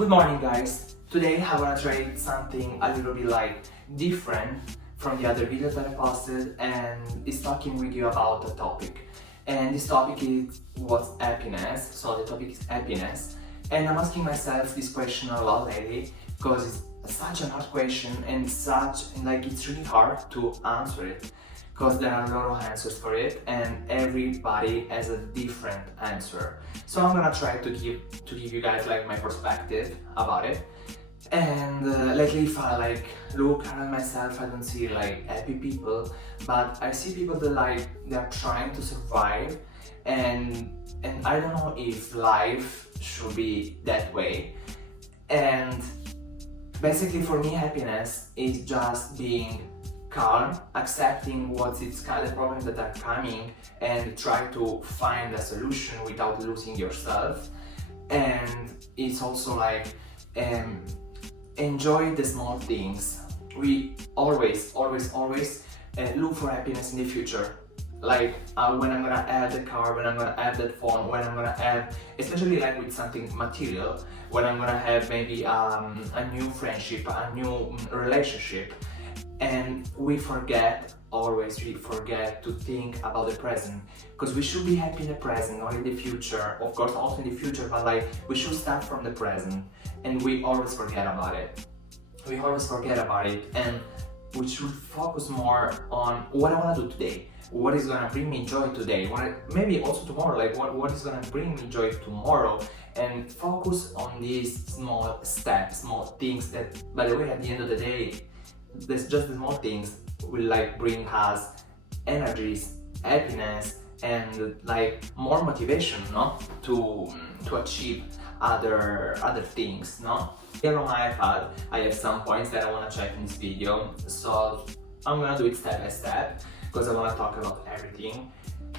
Good morning, guys. Today I wanna try something a little bit different from the other videos that I posted, and is talking with you about a topic. And this topic is what's happiness. So the topic is happiness, and I'm asking myself this question a lot lately because it's such an hard question and it's really hard to answer it because there are a lot of answers for it and everybody has a different answer. So I'm gonna try to give you guys my perspective about it. And lately if I look at myself, I don't see happy people, but I see people that they're trying to survive, and I don't know if life should be that way. And basically for me, happiness is just being calm, accepting what is kind of problems that are coming and try to find a solution without losing yourself. And it's also enjoy the small things. We always look for happiness in the future. When I'm gonna have the car, when I'm gonna have that phone, when I'm gonna have, especially with something material, when I'm gonna have maybe a new friendship, a new relationship. And we forget to think about the present, because we should be happy in the present, not in the future. Of course, also in the future, but we should start from the present, and we always forget about it. And we should focus more on what I want to do today, what is gonna bring me joy today, maybe also tomorrow, what is gonna bring me joy tomorrow, and focus on these small steps, small things that, by the way, at the end of the day, there's just the small things will bring us energies, happiness, and more motivation, no, to achieve other things, no. Here on my iPad I have some points that I want to check in this video, so I'm gonna do it step by step because I want to talk about everything.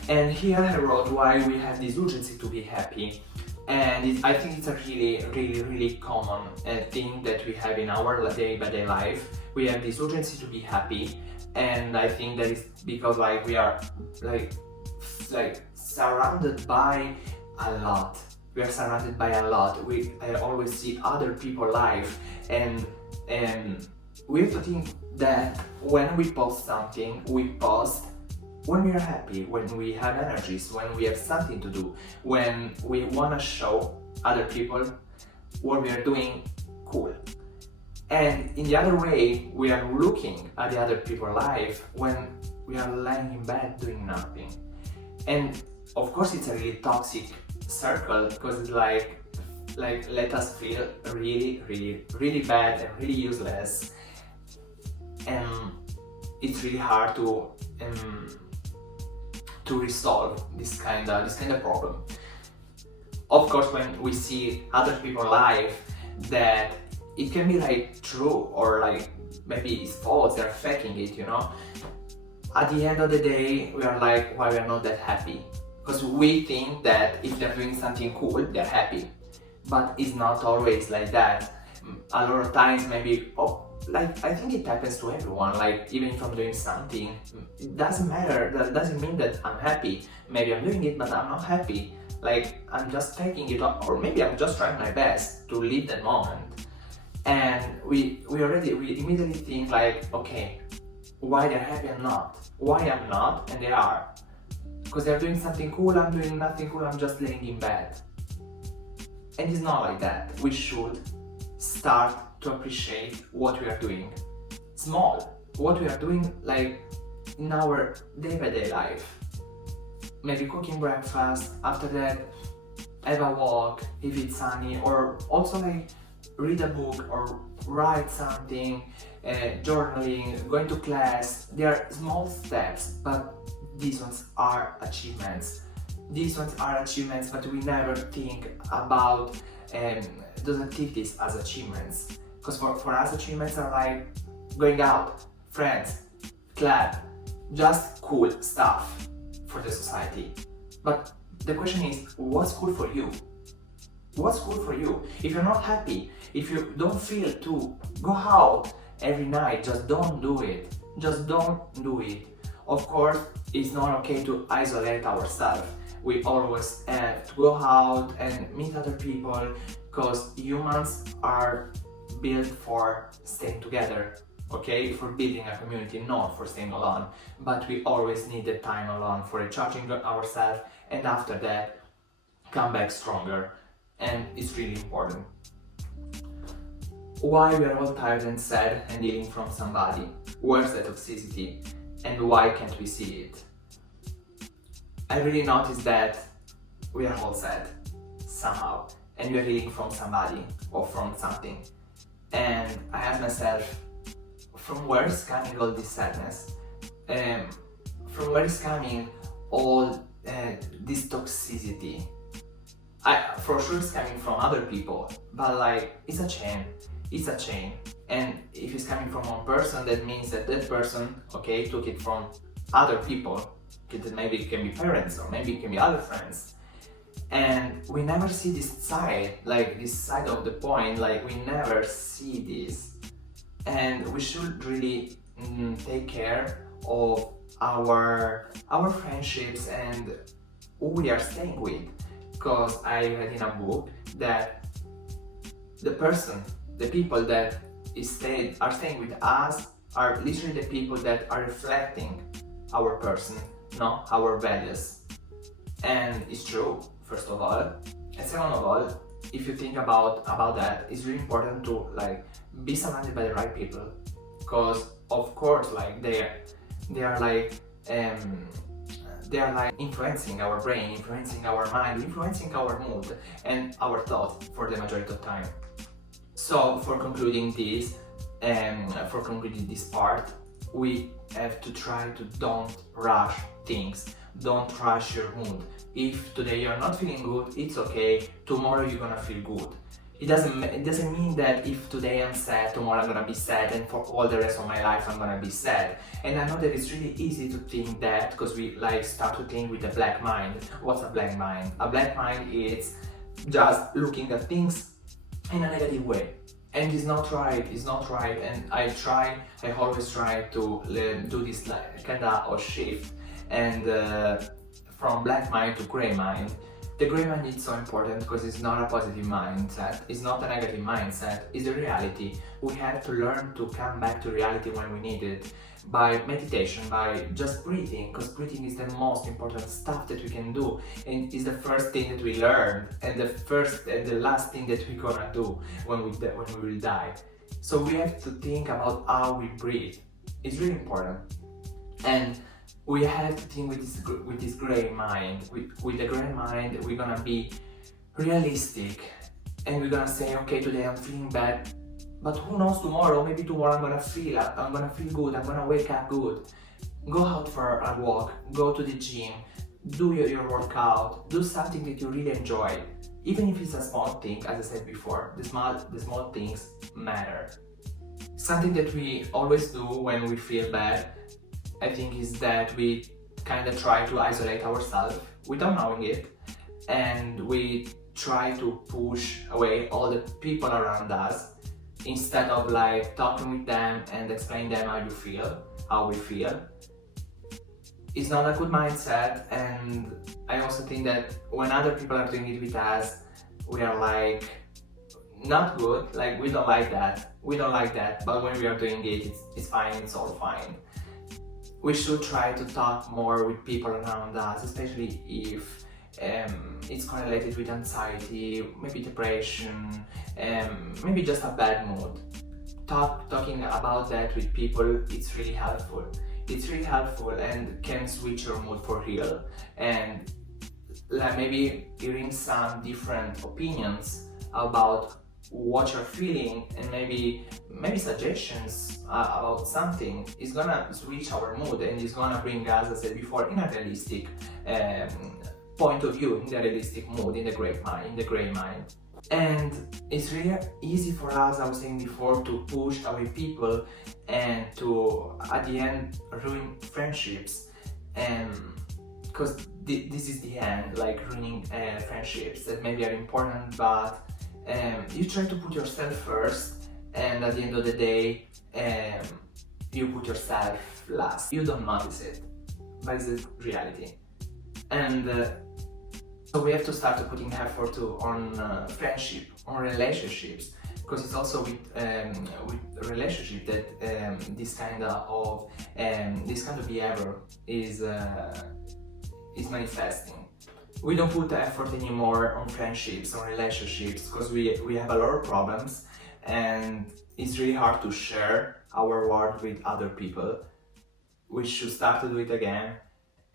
And here I wrote why we have this urgency to be happy. And I think it's a really common thing that we have in our day-by-day life. We have this urgency to be happy, and I think that is because we are surrounded by a lot. We are surrounded by a lot. I always see other people's life, and we have to think that when we post something, we post when we are happy, when we have energies, when we have something to do, when we want to show other people what we are doing cool. And in the other way, we are looking at the other people's life when we are lying in bed doing nothing. And of course it's a really toxic circle, because it's let us feel really bad and really useless, and it's really hard to resolve this kind of problem. Of course, when we see other people's life, that it can be true or maybe it's false, they're faking it, you know. At the end of the day, we are why we are not that happy, because we think that if they're doing something cool, they're happy, but it's not always like that. A lot of times, maybe I think it happens to everyone, even if I'm doing something, it doesn't matter, that doesn't mean that I'm happy. Maybe I'm doing it, but I'm not happy, I'm just taking it up, or maybe I'm just trying my best to live that moment. And we immediately think okay, why they're happy and not, why I'm not and they are, because they're doing something cool, I'm doing nothing cool, I'm just laying in bed. And it's not like that. We should start to appreciate what we are doing small, what we are doing in our day-by-day life. Maybe cooking breakfast, after that have a walk if it's sunny, or also read a book or write something, journaling, going to class. They are small steps, but these ones are achievements. But we never think about those activities as achievements. Because for us, achievements are going out, friends, club, just cool stuff for the society. But the question is, what's cool for you? What's cool for you? If you're not happy, if you don't feel to go out every night, just don't do it. Of course, it's not okay to isolate ourselves. We always have to go out and meet other people, because humans are built for staying together, okay, for building a community, not for staying alone. But we always need the time alone for recharging ourselves, and after that come back stronger. And it's really important. Why we are all tired and sad and healing from somebody? Where's the toxicity, and why can't we see it? I really noticed that we are all sad somehow, and we are healing from somebody or from something. And I ask myself, from where is coming all this sadness? From where is coming all this toxicity? For sure it's coming from other people, but like it's a chain. It's a chain, and if it's coming from one person, that means that that person, okay, took it from other people. Maybe it can be parents, or maybe it can be other friends. And we never see this side, like this side of the point, like we never see this. And we should really take care of our friendships and who we are staying with. Because I read in a book that the people that are staying with us are literally the people that are reflecting our person, not our values. And it's true, first of all. And second of all, if you think about that, it's really important to like be surrounded by the right people, because of course like they are like influencing our brain, influencing our mind, influencing our mood and our thoughts for the majority of time. So for concluding this part, we have to try to don't rush things, don't rush your mood. If today you're not feeling good, it's okay, tomorrow you're gonna feel good. It doesn't mean that if today I'm sad, tomorrow I'm gonna be sad, and for all the rest of my life I'm gonna be sad. And I know that it's really easy to think that, because we like start to think with a black mind. What's a black mind? A black mind is just looking at things in a negative way. And it's not right, and I always try to do this like kind of shift, and from black mind to grey mind. The grey mind is so important because it's not a positive mindset, it's not a negative mindset, it's a reality. We have to learn to come back to reality when we need it, by meditation, by just breathing, because breathing is the most important stuff that we can do, and it's the first thing that we learn, and the last thing that we're gonna do when we will die. So we have to think about how we breathe. It's really important, and we have to think with this grey mind. With the grey mind, we're gonna be realistic, and we're gonna say, okay, today I'm feeling bad, but who knows tomorrow? Maybe tomorrow I'm gonna feel good, I'm gonna wake up good. Go out for a walk, go to the gym, do your workout, do something that you really enjoy. Even if it's a small thing, as I said before, the small things matter. Something that we always do when we feel bad, I think, is that we kind of try to isolate ourselves without knowing it, and we try to push away all the people around us, instead of like talking with them and explain them how we feel. It's not a good mindset, and I also think that when other people are doing it with us, we are like not good, like we don't like that, but when we are doing it, it's fine, it's all fine. We should try to talk more with people around us, especially if it's correlated with anxiety, maybe depression, maybe just a bad mood. Talking about that with people, it's really helpful. It's really helpful and can switch your mood for real. And like maybe hearing some different opinions about what you're feeling, and maybe suggestions about something is gonna switch our mood, and is gonna bring us, as I said before, in a realistic point of view, in the realistic mood, in the grey mind. And it's really easy for us, I was saying before, to push away people and to, at the end, ruin friendships. Because this is the end, like ruining friendships that maybe are important, but you try to put yourself first, and at the end of the day, you put yourself last. You don't notice it, but it's a reality. And So we have to start putting effort on friendship, on relationships, because it's also with relationship that this kind of behavior is manifesting. We don't put effort anymore on friendships, on relationships, because we have a lot of problems, and it's really hard to share our world with other people. We should start to do it again,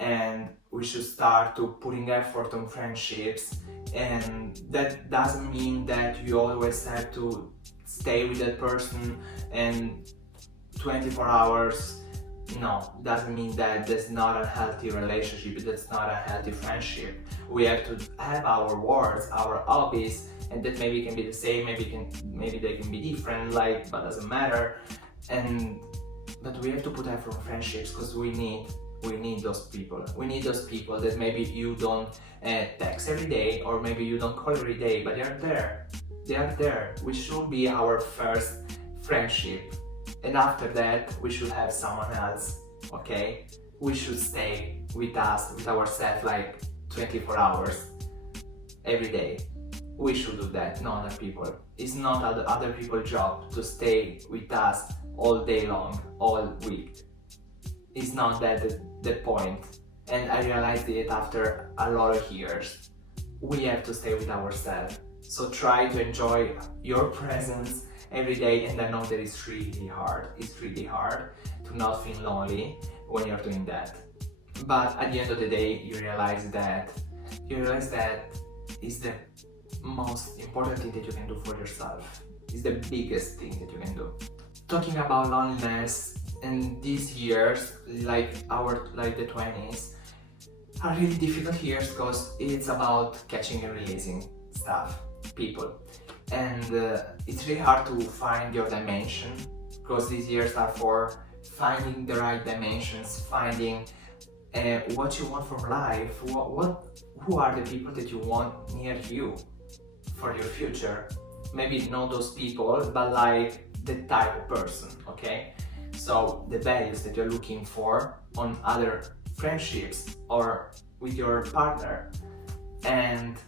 and we should start to putting effort on friendships. And that doesn't mean that you always have to stay with that person and 24 hours. No, doesn't mean that. That's not a healthy relationship, that's not a healthy friendship. We have to have our words, our hobbies, and that maybe can be the same, maybe they can be different, but doesn't matter. But we have to put effort on friendships, because we need those people. We need those people that maybe you don't text every day, or maybe you don't call every day, but they are there. They are there. We should be our first friendship, and after that we should have someone else. Okay, we should stay with us, with ourselves, 24 hours every day. We should do that, not other people. It's not other people's job to stay with us all day long, all week. It's not that the point. And I realized it after a lot of years. We have to stay with ourselves. So try to enjoy your presence every day, and I know that it's really hard. It's really hard to not feel lonely when you're doing that. But at the end of the day, you realize that it's the most important thing that you can do for yourself. It's the biggest thing that you can do. Talking about loneliness, and these years, the 20s, are really difficult years, because it's about catching and releasing stuff, people. And it's really hard to find your dimension, because these years are for finding the right dimensions, finding what you want from life, who are the people that you want near you for your future. Maybe not those people, but the type of person, okay? So the values that you're looking for on other friendships or with your partner. And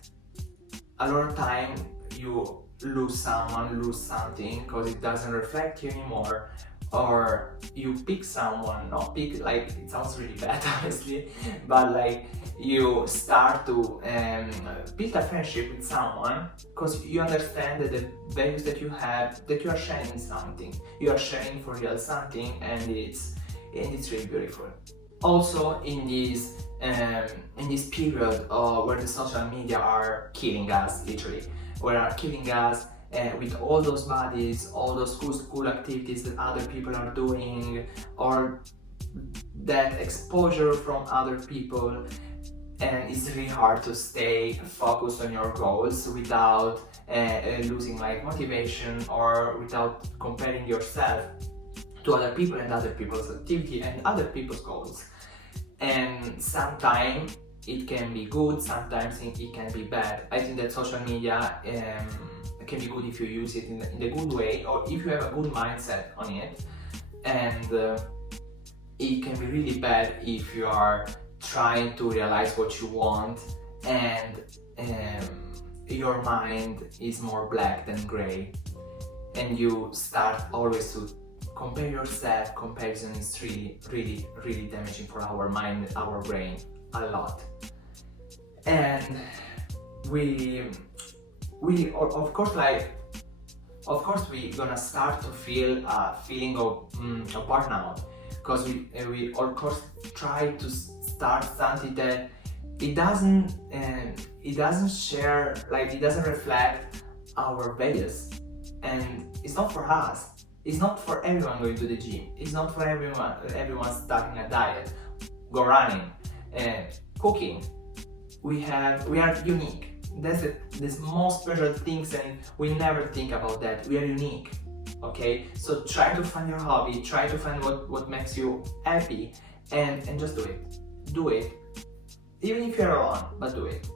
a lot of time you lose someone, lose something, because it doesn't reflect you anymore, or you pick someone, not pick, it sounds really bad honestly, but you start to build a friendship with someone, because you understand that the values that you have, that you are sharing something, you are sharing for real something, and it's really beautiful. Also in this period where the social media are killing us, literally, with all those bodies, all those cool activities that other people are doing, or that exposure from other people, and it's really hard to stay focused on your goals without losing motivation, or without comparing yourself to other people and other people's activity and other people's goals. And sometimes it can be good, sometimes it can be bad. I think that social media can be good if you use it in a good way, or if you have a good mindset on it, and it can be really bad if you are trying to realize what you want, and your mind is more black than gray, and you start always to compare yourself. Comparison is really damaging for our mind, our brain, a lot. And we of course we're gonna start to feel a feeling of burnout, because we of course try to start something that it doesn't share, it doesn't reflect our values, and it's not for us. It's not for everyone going to the gym. It's not for everyone starting a diet, go running, cooking. We are unique. That's the most special things, and we never think about that. We are unique, okay? So try to find your hobby, try to find what makes you happy, and just do it. Do it. Even if you're alone, but do it.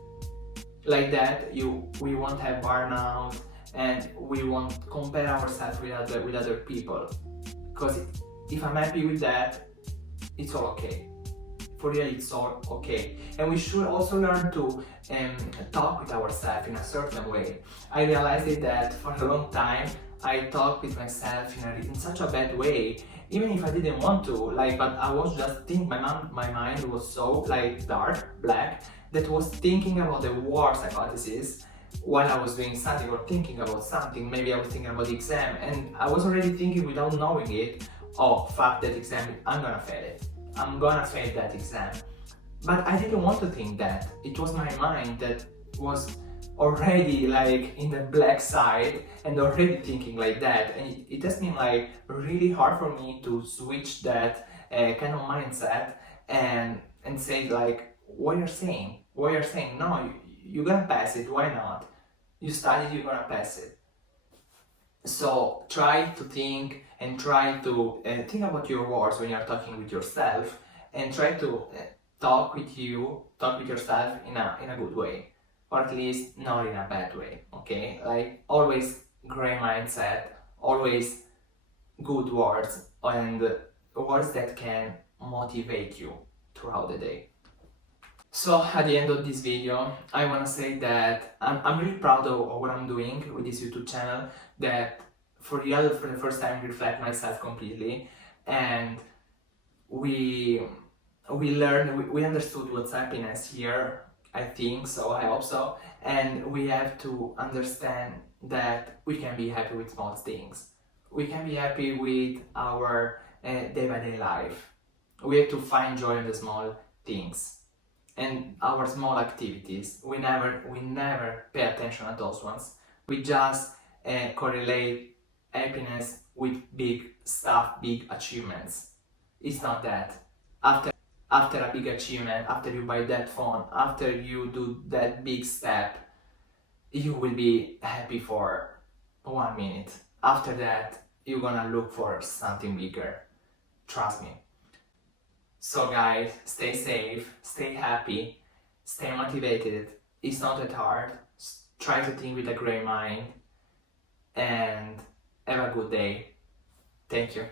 Like that, we won't have burnout, and we won't compare ourselves with other people. Because if I'm happy with that, it's all okay. for real it's all okay. And we should also learn to talk with ourselves in a certain way. I realized it that for a long time I talked with myself in such a bad way, even if I didn't want to, like, but I was just thinking, my mind was so like dark, black, that was thinking about the worst hypothesis while I was doing something or thinking about something. Maybe I was thinking about the exam and I was already thinking without knowing it, oh fuck that exam, I'm gonna fail it. I'm gonna fail that exam. But I didn't want to think that. It was my mind that was already like in the black side and already thinking like that. And it has been like really hard for me to switch that kind of mindset and say like, what you're saying? What you're saying? No, you're gonna pass it. Why not? You studied, you're gonna pass it. So try to think and try to think about your words when you're talking with yourself, and try to talk with yourself in a good way, or at least not in a bad way. Okay, like always gray mindset, always good words, and words that can motivate you throughout the day. So at the end of this video, I want to say that I'm really proud of what I'm doing with this YouTube channel, that for real, for the first time, reflect myself completely, and we we understood what's happiness here, I think so, I hope so, and we have to understand that we can be happy with small things. We can be happy with our day-by-day life. We have to find joy in the small things and our small activities. We never pay attention at those ones. We just correlate happiness with big stuff, big achievements. It's not that. After a big achievement, after you buy that phone, after you do that big step, you will be happy for 1 minute. After that, you're gonna look for something bigger. Trust me. So guys, stay safe, stay happy, stay motivated. It's not that hard. Try to think with a great mind and have a good day. Thank you.